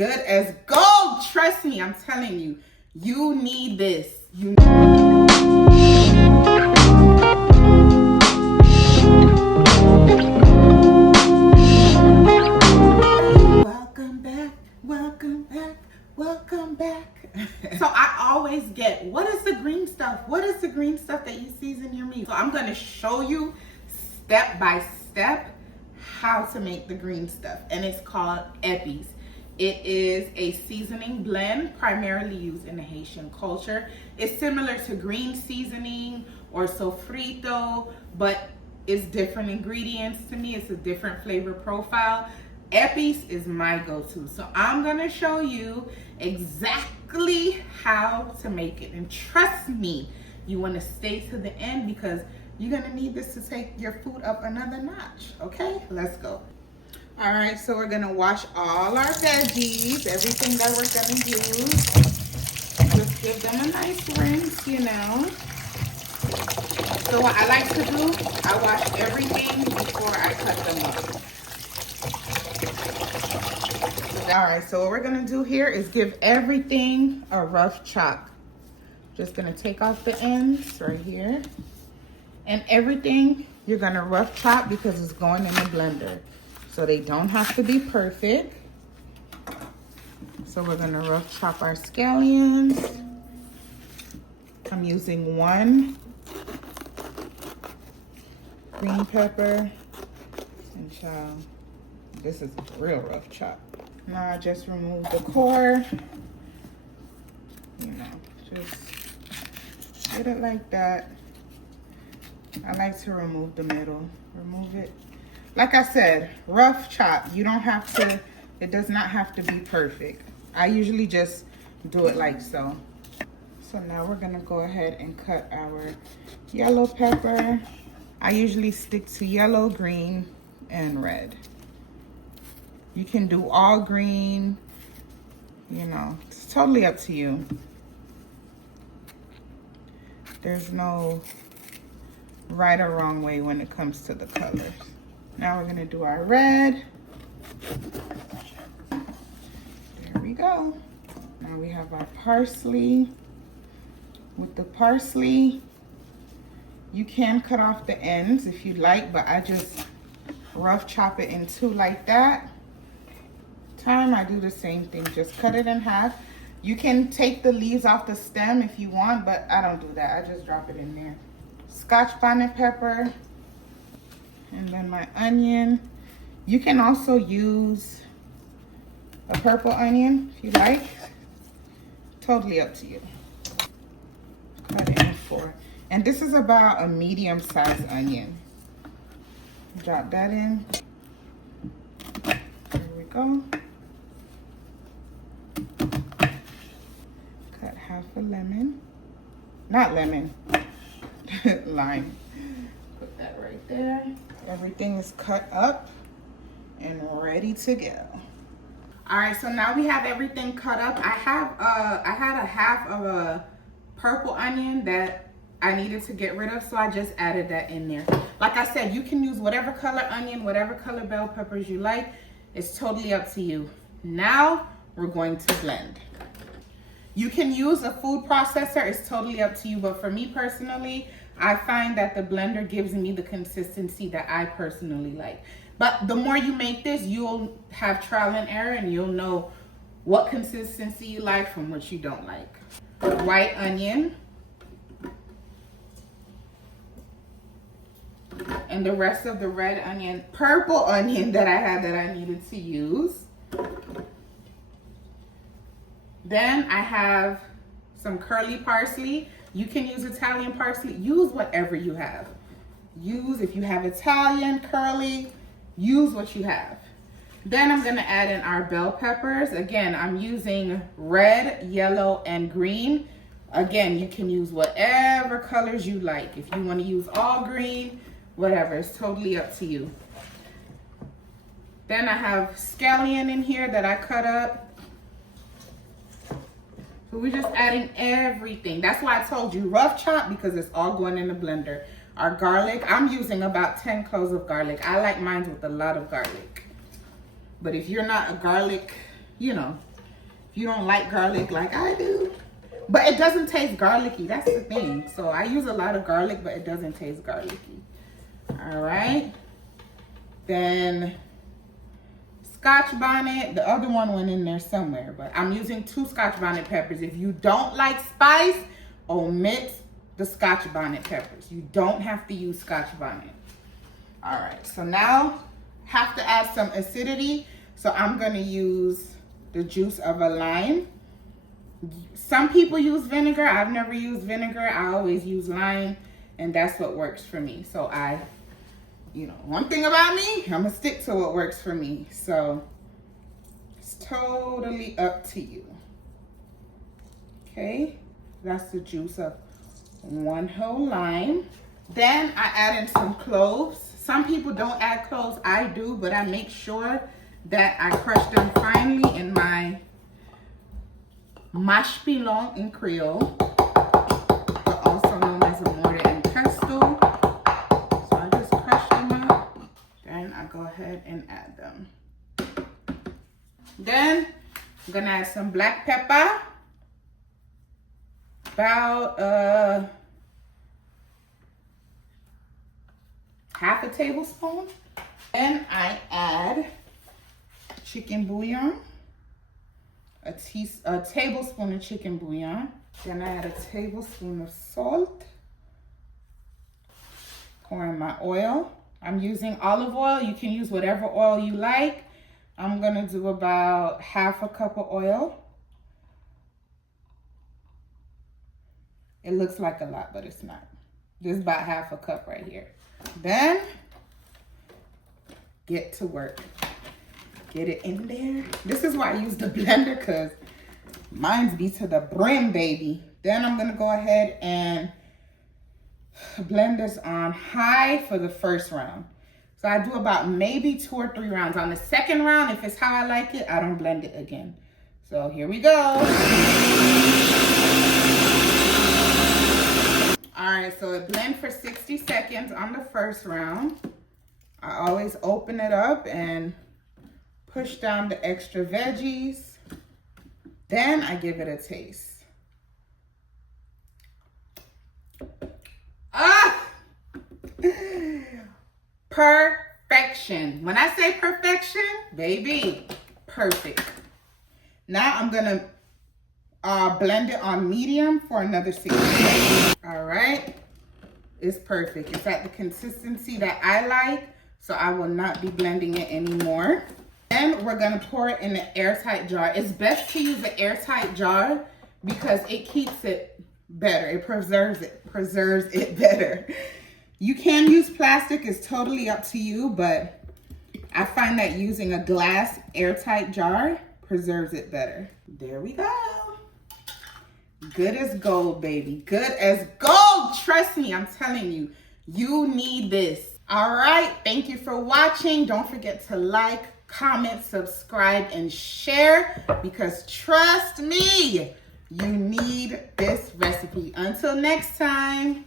good as gold. Trust me, I'm telling you, you need this. Welcome back, welcome back, welcome back. So I always get, what is the green stuff? What is the green stuff that you season your meat? So I'm gonna show you step by step how to make the green stuff, and it's called Epis. It is a seasoning blend primarily used in the Haitian culture. It's similar to green seasoning or sofrito, but it's different ingredients to me. It's a different flavor profile. Epis is my go-to. So I'm gonna show you exactly how to make it. And trust me, you wanna stay to the end because you're gonna need this to take your food up another notch, okay? Let's go. All right, so we're gonna wash all our veggies, everything that we're gonna use. Just give them a nice rinse, you know. So what I like to do, I wash everything before I cut them up. All right, so what we're gonna do here is give everything a rough chop. Just gonna take off the ends right here. And everything you're gonna rough chop because it's going in the blender. So they don't have to be perfect. So we're gonna rough chop our scallions. I'm using 1 green pepper. And child, this is a real rough chop. Now I just remove the core. You know, just get it like that. I like to remove the middle. Remove it. Like I said, rough chop. You don't have to, it does not have to be perfect. I usually just do it like so. So now we're gonna go ahead and cut our yellow pepper. I usually stick to yellow, green, and red. You can do all green, you know, it's totally up to you. There's no right or wrong way when it comes to the colors. Now we're gonna do our red. There we go. Now we have our parsley. With the parsley, you can cut off the ends if you like, but I just rough chop it in 2 like that. Thyme, I do the same thing, just cut it in half. You can take the leaves off the stem if you want, but I don't do that. I just drop it in there. Scotch bonnet pepper, and then my onion. You can also use a purple onion if you like. Totally up to you. Cut it in 4. And this is about a medium-sized onion. Drop that in. There we go. Cut half a lemon. Not lemon. Lime. Put that right there. Everything is cut up and ready to go. All right, so now we have everything cut up. I had a half of a purple onion that I needed to get rid of, so I just added that in there. Like I said, you can use whatever color onion, whatever color bell peppers you like. It's totally up to you. Now we're going to blend. You can use a food processor, it's totally up to you, but for me personally, I find that the blender gives me the consistency that I personally like. But the more you make this, you'll have trial and error and you'll know what consistency you like from what you don't like. White onion. And the rest of the red onion, purple onion that I had that I needed to use. Then I have some curly parsley. You can use Italian parsley. Use whatever you have. Use, if you have Italian, curly, use what you have. Then I'm gonna add in our bell peppers. Again, I'm using red, yellow, and green. Again, you can use whatever colors you like. If you wanna use all green, whatever, it's totally up to you. Then I have scallion in here that I cut up. So we're just adding everything. That's why I told you rough chop, because it's all going in the blender. Our garlic, I'm using about 10 cloves of garlic. I like mine with a lot of garlic. But if you're not a garlic, you know, if you don't like garlic like I do. But it doesn't taste garlicky, that's the thing. So I use a lot of garlic, but it doesn't taste garlicky. All right. Then Scotch bonnet, the other one went in there somewhere, but I'm using 2 Scotch bonnet peppers. If you don't like spice, omit the Scotch bonnet peppers. You don't have to use Scotch bonnet. All right, so now have to add some acidity. So I'm gonna use the juice of a lime. Some people use vinegar. I've never used vinegar. I always use lime, and that's what works for me. So you know, one thing about me, I'm gonna stick to what works for me. So it's totally up to you. Okay, that's the juice of 1 whole lime. Then I add in some cloves. Some people don't add cloves, I do, but I make sure that I crush them finely in my mash pilon in Creole, but also known as a mortar and pestle. So I just crush them up, then I go ahead and add them. Then I'm gonna add some black pepper, about half a tablespoon. Then I add chicken bouillon, a tablespoon of chicken bouillon. Then I add a tablespoon of salt. Pour in my oil. I'm using olive oil. You can use whatever oil you like. I'm gonna do about half a cup of oil. It looks like a lot, but it's not. Just about half a cup right here. Then get to work. Get it in there. This is why I use the blender, because mine's be to the brim, baby. Then I'm gonna go ahead and blend this on high for the first round. So I do about maybe 2 or 3 rounds. On the second round, if it's how I like it, I don't blend it again. So here we go. All right, so it blends for 60 seconds on the first round. I always open it up and push down the extra veggies. Then I give it a taste. Ah! Perfection. When I say perfection, baby, perfect. Now I'm gonna blend it on medium for another 60 seconds. All right, it's perfect. It's at the consistency that I like, so I will not be blending it anymore. Then we're gonna pour it in an airtight jar. It's best to use an airtight jar because it keeps it better. It preserves it better. You can use plastic, it's totally up to you, but I find that using a glass airtight jar preserves it better. There we go. Good as gold, baby. Good as gold. Trust me, I'm telling you, you need this. All right, thank you for watching. Don't forget to like, comment, subscribe, and share, because trust me, you need this recipe. Until next time.